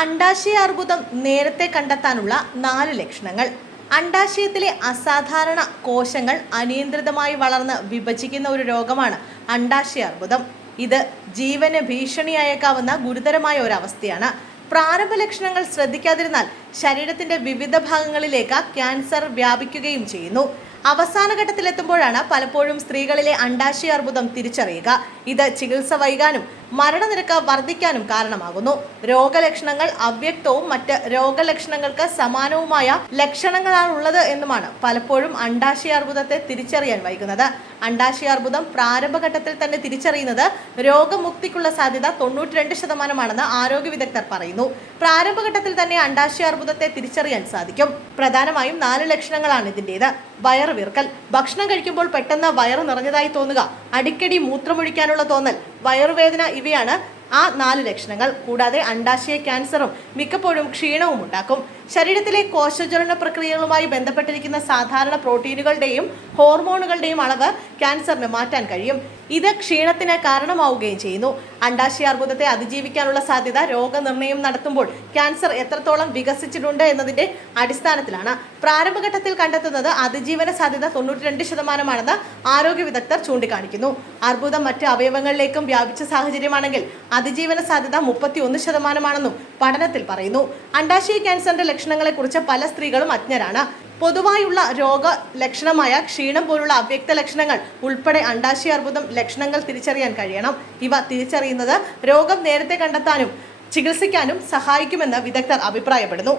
അണ്ഡാശയ അർബുദം നേരത്തെ കണ്ടെത്താനുള്ള 4 ലക്ഷണങ്ങൾ. അണ്ഡാശയത്തിലെ അസാധാരണ കോശങ്ങൾ അനിയന്ത്രിതമായി വളർന്ന് വിഭജിക്കുന്ന ഒരു രോഗമാണ് അണ്ഡാശയ അർബുദം. ഇത് ജീവന് ഭീഷണിയായേക്കാവുന്ന ഗുരുതരമായ ഒരു അവസ്ഥയാണ്. പ്രാരംഭ ലക്ഷണങ്ങൾ ശ്രദ്ധിക്കാതിരുന്നാൽ ശരീരത്തിന്റെ വിവിധ ഭാഗങ്ങളിലേക്ക് ക്യാൻസർ വ്യാപിക്കുകയും ചെയ്യുന്നു. അവസാന ഘട്ടത്തിലെത്തുമ്പോഴാണ് പലപ്പോഴും സ്ത്രീകളിലെ അണ്ഡാശയ അർബുദം തിരിച്ചറിയുക. ഇത് ചികിത്സ വൈകാനും മരണനിരക്ക് വർദ്ധിക്കാനും കാരണമാകുന്നു. രോഗലക്ഷണങ്ങൾ അവ്യക്തവും മറ്റ് രോഗലക്ഷണങ്ങൾക്ക് സമാനവുമായ ലക്ഷണങ്ങളാണുള്ളത് എന്നുമാണ് പലപ്പോഴും അണ്ഡാശയ അർബുദത്തെ തിരിച്ചറിയാൻ വൈകുന്നത്. അണ്ഡാശയ അർബുദം പ്രാരംഭഘട്ടത്തിൽ തന്നെ തിരിച്ചറിയുന്നത് രോഗമുക്തിക്കുള്ള സാധ്യത 92% ആരോഗ്യ വിദഗ്ധർ പറയുന്നു. പ്രാരംഭഘട്ടത്തിൽ തന്നെ അണ്ഡാശയ അർബുദത്തെ തിരിച്ചറിയാൻ സാധിക്കും. പ്രധാനമായും 4 ലക്ഷണങ്ങളാണ് ഇതിൻ്റേത്. വയറ് വീർക്കൽ, ഭക്ഷണം കഴിക്കുമ്പോൾ പെട്ടെന്ന് വയറ് നിറഞ്ഞതായി തോന്നുക, അടിക്കടി മൂത്രമൊഴിക്കാനുള്ള തോന്നൽ, വയറുവേദന, ഇവയാണ് ആ 4 ലക്ഷണങ്ങൾ. കൂടാതെ അണ്ഡാശയ ക്യാൻസറും മിക്കപ്പോഴും ക്ഷീണവും ഉണ്ടാക്കും. ശരീരത്തിലെ കോശജ്വലന പ്രക്രിയകളുമായി ബന്ധപ്പെട്ടിരിക്കുന്ന സാധാരണ പ്രോട്ടീനുകളുടെയും ഹോർമോണുകളുടെയും അളവ് ക്യാൻസറിന് മാറ്റാൻ കഴിയും. ഇത് ക്ഷീണത്തിന് കാരണമാവുകയും ചെയ്യുന്നു. അണ്ഡാശയ അർബുദത്തെ അതിജീവിക്കാനുള്ള സാധ്യത രോഗനിർണയം നടത്തുമ്പോൾ ക്യാൻസർ എത്രത്തോളം വികസിച്ചിട്ടുണ്ട് എന്നതിന്റെ അടിസ്ഥാനത്തിലാണ്. പ്രാരംഭഘട്ടത്തിൽ കണ്ടെത്തുന്നത് അതിജീവന സാധ്യത 92% ആരോഗ്യ വിദഗ്ധർ ചൂണ്ടിക്കാണിക്കുന്നു. അർബുദം മറ്റ് അവയവങ്ങളിലേക്കും വ്യാപിച്ച സാഹചര്യമാണെങ്കിൽ അതിജീവന സാധ്യത 31% പഠനത്തിൽ പറയുന്നു. അണ്ഡാശയ ക്യാൻസറിന്റെ ലക്ഷണങ്ങളെക്കുറിച്ച് പല സ്ത്രീകളും അജ്ഞരാണ്. പൊതുവായുള്ള രോഗ ലക്ഷണമായ ക്ഷീണം പോലുള്ള അവ്യക്ത ലക്ഷണങ്ങൾ ഉൾപ്പെടെ അണ്ഡാശയ അർബുദം ലക്ഷണങ്ങൾ തിരിച്ചറിയാൻ കഴിയണം. ഇവ തിരിച്ചറിയുന്നത് രോഗം നേരത്തെ കണ്ടെത്താനും ചികിത്സിക്കാനും സഹായിക്കുമെന്ന് വിദഗ്ധർ അഭിപ്രായപ്പെടുന്നു.